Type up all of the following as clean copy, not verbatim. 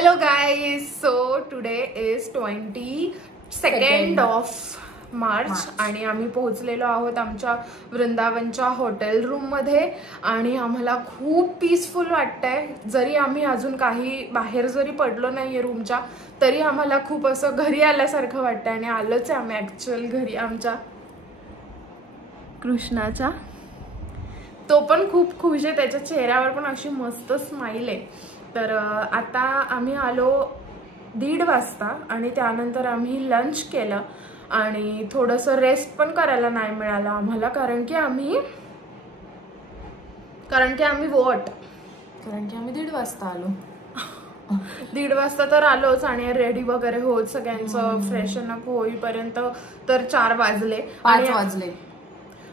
Hello guys, so today is 22nd of March आणि आम्ही पोहोचलेलो आहोत आमच्या वृंदावनच्या हॉटेल रूम मध्ये आणि आम्हाला खूप पीसफुल वाटतंय. जरी आम्ही अजून काही बाहेर जरी पडलो नाहीये रूमच्या तरी आम्हाला खूप असं घरी आल्यासारखं वाटतंय आणि आलोच आहे आम्ही ऍक्च्युअल घरी आमच्या कृष्णाच्या. तो पण खूप खुश आहे, त्याच्या चेहऱ्यावर पण अशी मस्त स्माइल आहे. तर आता आम्ही आलो 1:30 वाजता आणि त्यानंतर आम्ही लंच केलं आणि थोडंसं रेस्ट पण करायला नाही मिळालं आम्हाला कारण की आम्ही 1:30 वाजता आलो. 1:30 वाजता तर आलोच आणि रेडी वगैरे होत सगळ्यांचं फ्रेशन अप होईपर्यंत तर 4 वाजले. 5 वाजले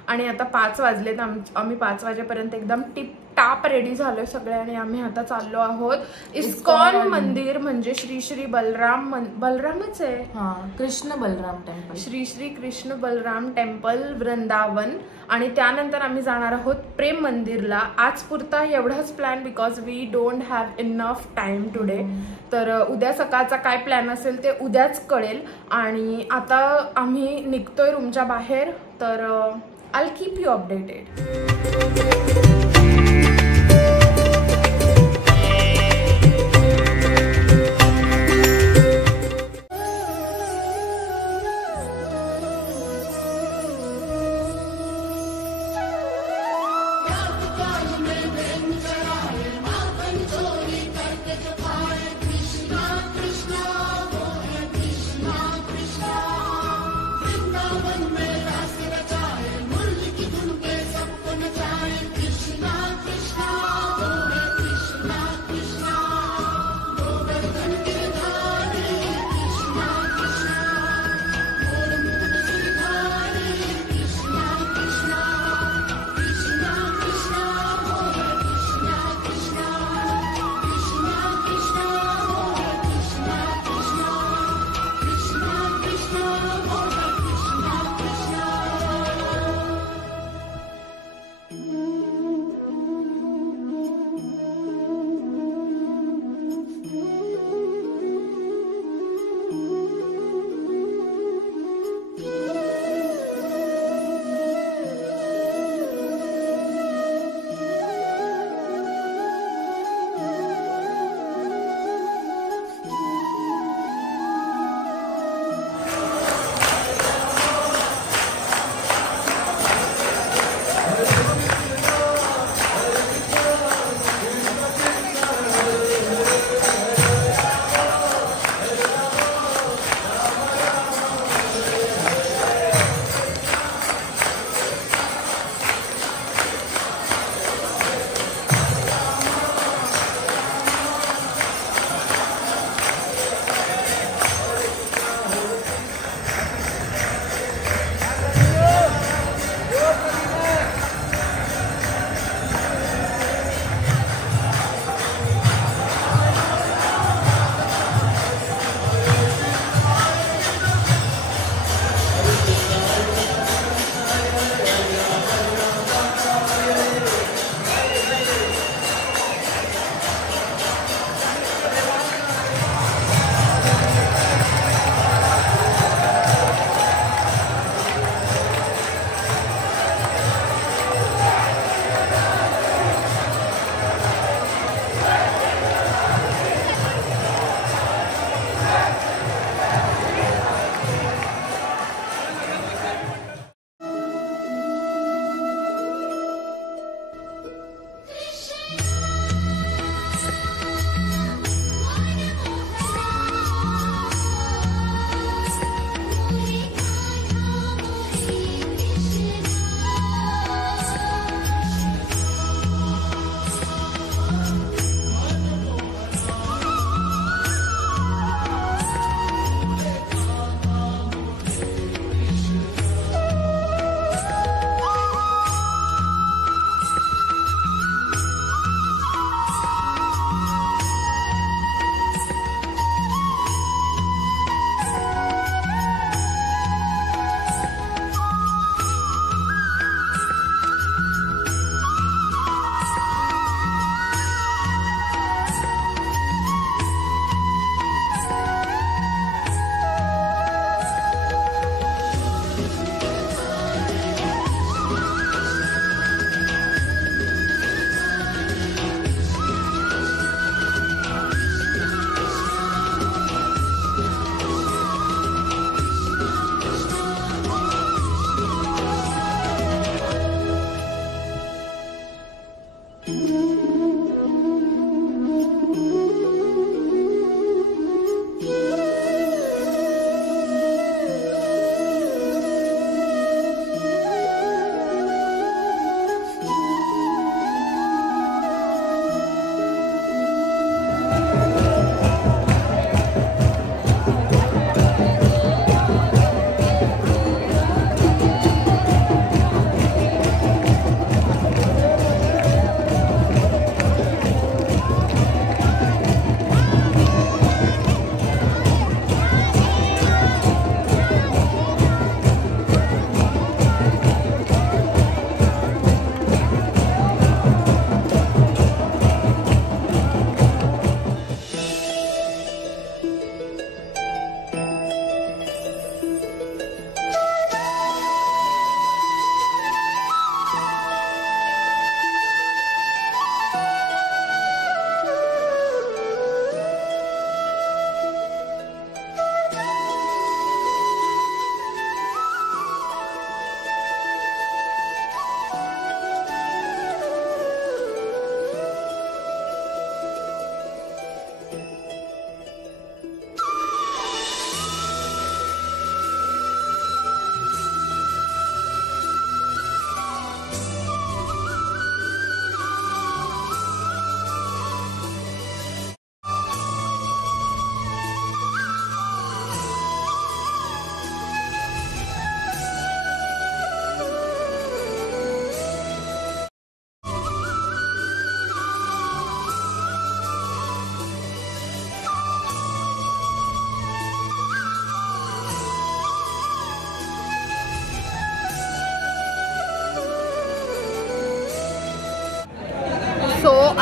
आणि आता 5 वाजलेत. आम्ही 5 वाजेपर्यंत एकदम टिप टाप रेडी झालोय सगळे आणि आम्ही आता चाललो आहोत इस्कॉन मंदिर म्हणजे श्री श्री बलरामच आहे, कृष्ण बलराम टेम्पल, श्री श्री कृष्ण बलराम टेम्पल वृंदावन. आणि त्यानंतर आम्ही जाणार आहोत प्रेम मंदिरला. आज पुरता एवढाच plan because we don't have enough time today. तर उद्या सकाळचा काय प्लॅन असेल ते उद्याच कळेल. आणि आता आम्ही निघतोय रूमच्या बाहेर, तर I'll keep you updated.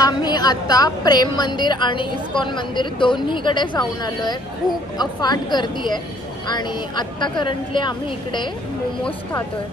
आम्ही आता प्रेम मंदिर आणि इस्कॉन मंदिर दोन्हीकडे जाऊन आलो आहे. खूप अफाट गर्दी आहे आणि आत्ता करंटली आम्ही इकडे मोमोज खातोय.